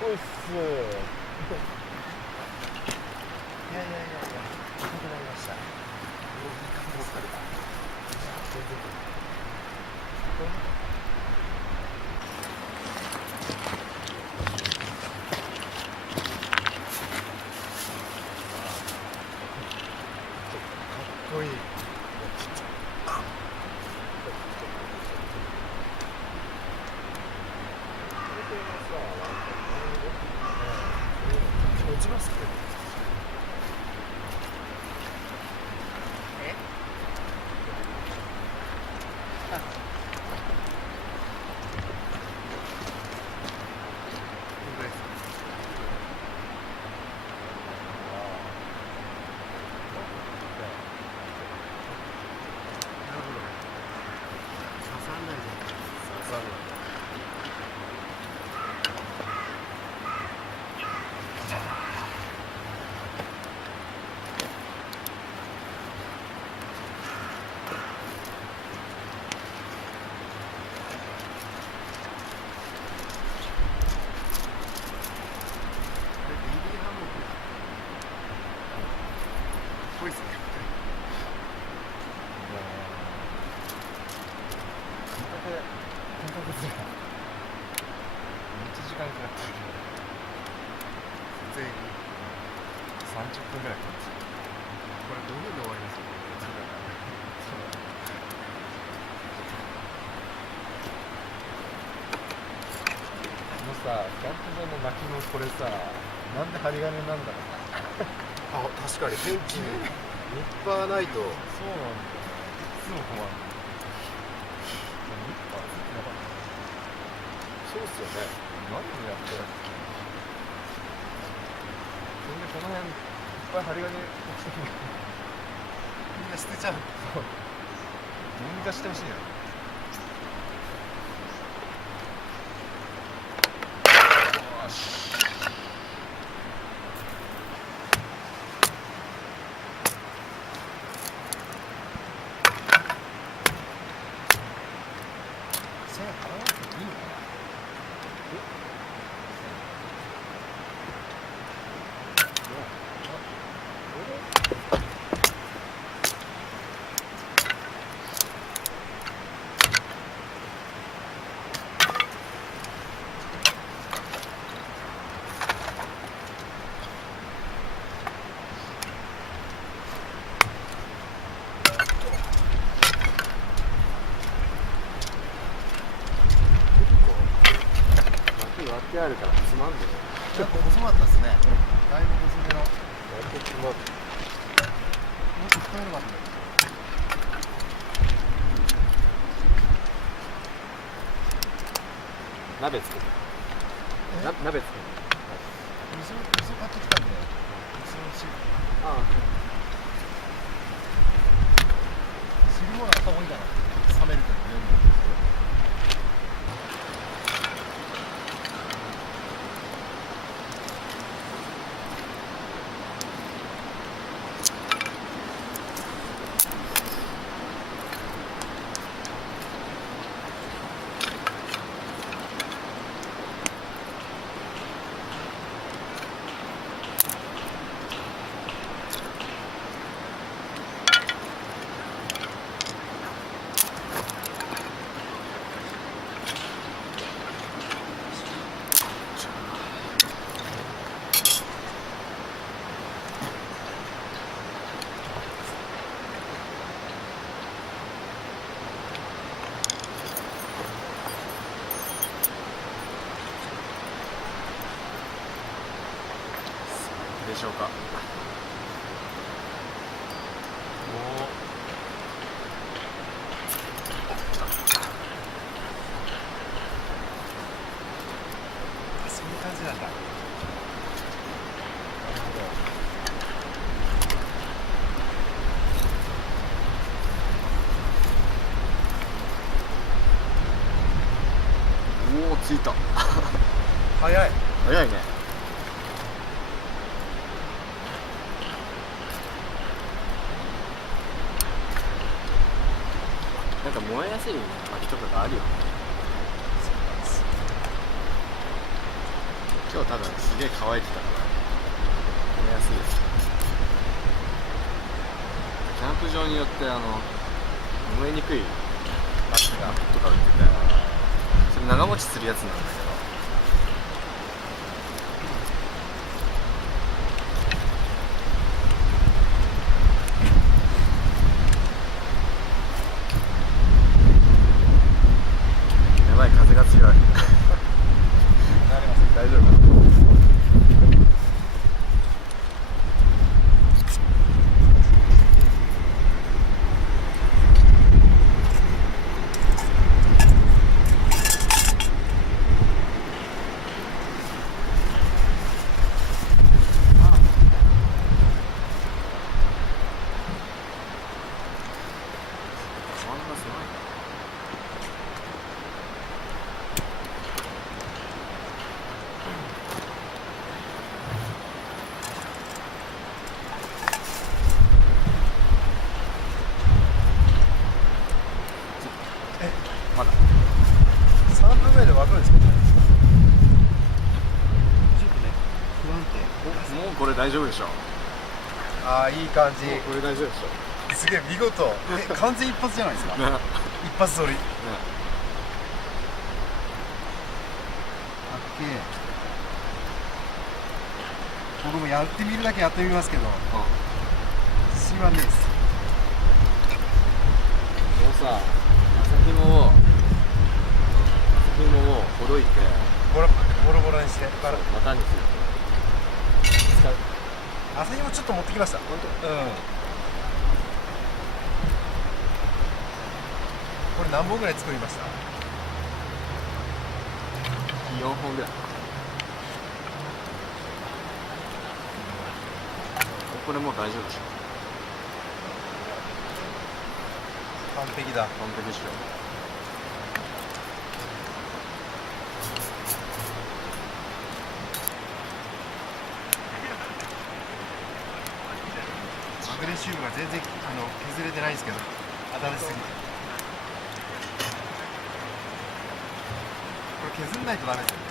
こいっす。いやいやいやいや、高くなりました。もう疲れた。全然。かっこいい。落ちますけど。こいいっすね。感覚すら1時間くらい撮影に30分ぐらいかかる。これ5分で終わりますよ。さ、キャンプ場の薪のこれさ、なんで針金なんだろう。あ、確かにペンチにニッパーないと。そうなんだよ。いつも困る。ニッパーついてなかった。そうっすよね。何でやってる。そんでこの辺いっぱい針金落ちてくる。みんな捨てちゃう。そう。どうにかしてほしいよ。割ってあるからつまんでる。ちょっと細かったですね。だいぶ細めの。割ってつまんでる。もっと太いのかと思った。鍋作る。鍋作る。味噌買ってきたんで。味噌汁。ああ。汁物あった方がいいかな。冷めるからね。でしょうか。そういう感じなんだ。なるほど。おお、着いた。早い。早いね。なんか燃えやすい薪とかがあるよね。そうなんです。今日多分すげえ乾いてたから飲みやすいです。キャンプ場によって燃えにくい薪がとか売ってて、それ長持ちするやつなんだけど、やばい、風が強い。大丈夫かな。まだ3分ぐらいで分かるんですかね。ちょっとね、不安定。もうこれ大丈夫でしょ。ああ、いい感じ。これ大丈夫でしょ。すげえ見事。完全一発じゃないですか。ね、一発撮り。ね、かっけえ。僕もやってみるだけやってみますけど、自信はねえです。このさ、朝日もをほどいてボロボロにしてから股にする。朝日もちょっと持ってきました。本当？うん。これ何本ぐらい作りました？ 4本ぐらい。これもう大丈夫でしょ。完璧だ。完璧でしょ。アグレッシブが全然削れてないんですけど、当たりすぎて。これ削んないとダメですよね。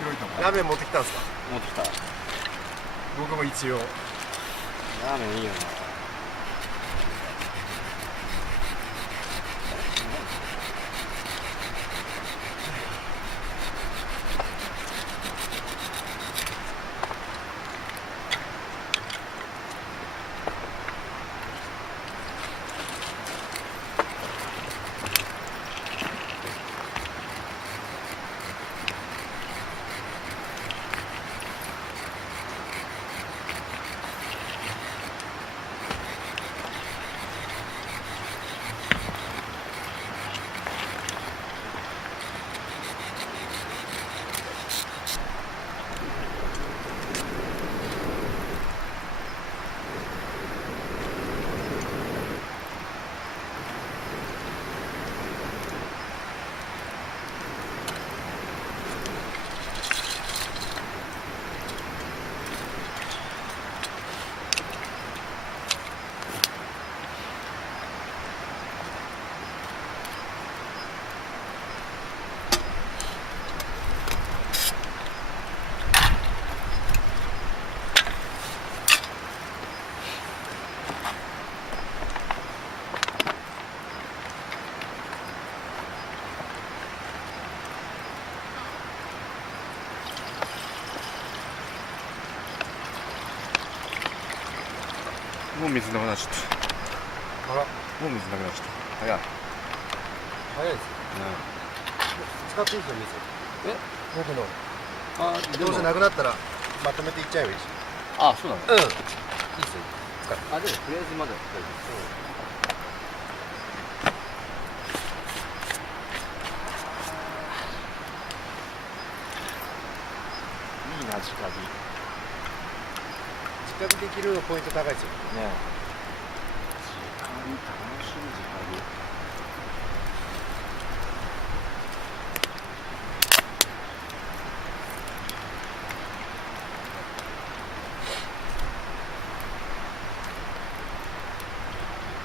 広いとこ。ラーメン持ってきたんですか？持ってきた。僕も一応。ラーメンいいよな。もう水なくなっちゃった。あら、もう水なくなっちゃった。早い。早いですね。使っていいですよ、水。僕の。どうせなくなったらまとめていっちゃえばいいし。あ、そうなの。うん。いいですよ。使って。あ、でもとりあえずまだ大丈夫。いいな、直火。直火できるポイント高いですよね。直火楽しい、直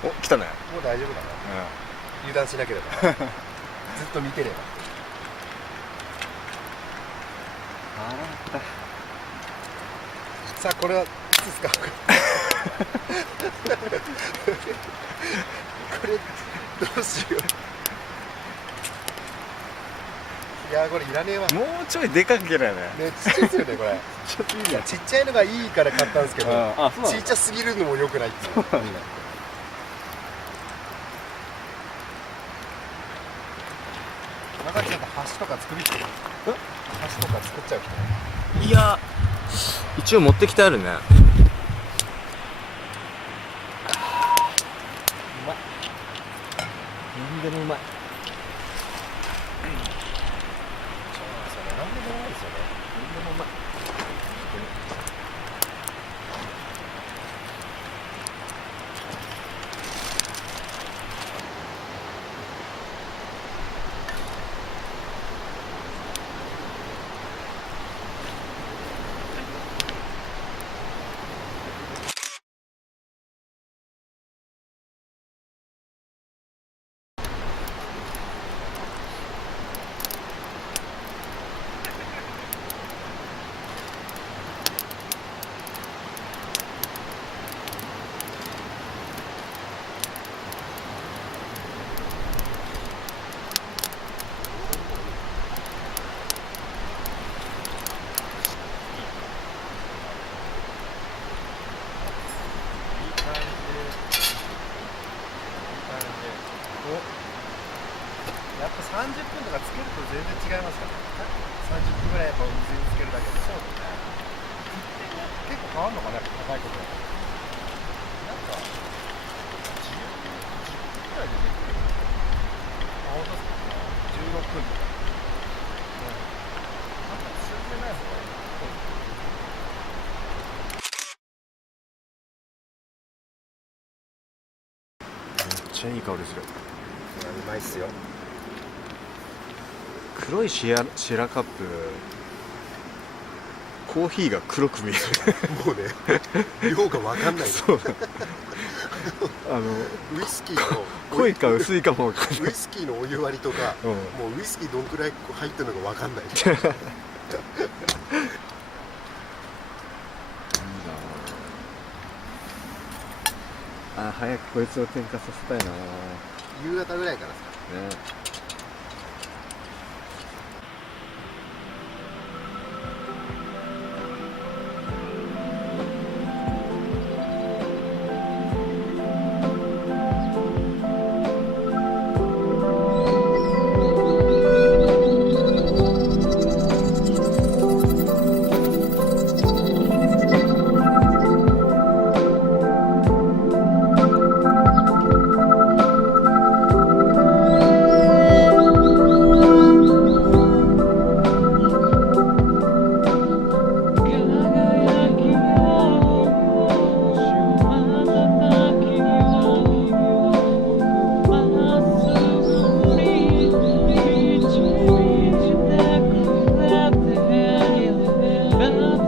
火。お、来たね。もう大丈夫だな。油断しなければ。ずっと見てれば。さあこれはいつですかこれどうしよう。いやこれいらねえわ。もうちょいでかけりゃね。ね、ちっちゃいですよねこれ。いやちっちゃいのがいいから買ったんですけど、あ、そうなんだ。ちっちゃすぎるのも良くないっていう。そうなんだ。なんかちょっと橋とか作る人。橋とか作っちゃう人。いや、一応持ってきてあるね。うまい。なんでもうまい。なんでもないですよね。なんでもうまい。やっぱ30分とかつけると全然違いますからね。30分ぐらいやっぱ水につけるだけで。そうだね。結構変わるのかな、高いこと。なんか10分ぐらいでできる。あ、本当ですか。16分とか。なんか進んでない方がいい。めっちゃいい香りする。うまいっすよ。黒いシェラカップ、コーヒーが黒く見える。もうね、量が分かんない。そうだ。ウイスキーの濃いか薄いかも分かんない。ウイスキーのお湯割りとか、うん、もうウイスキーどんくらい入ってるのか分かんない。あ、早くこいつを点火させたいな。ね。夕方ぐらいからですか。Better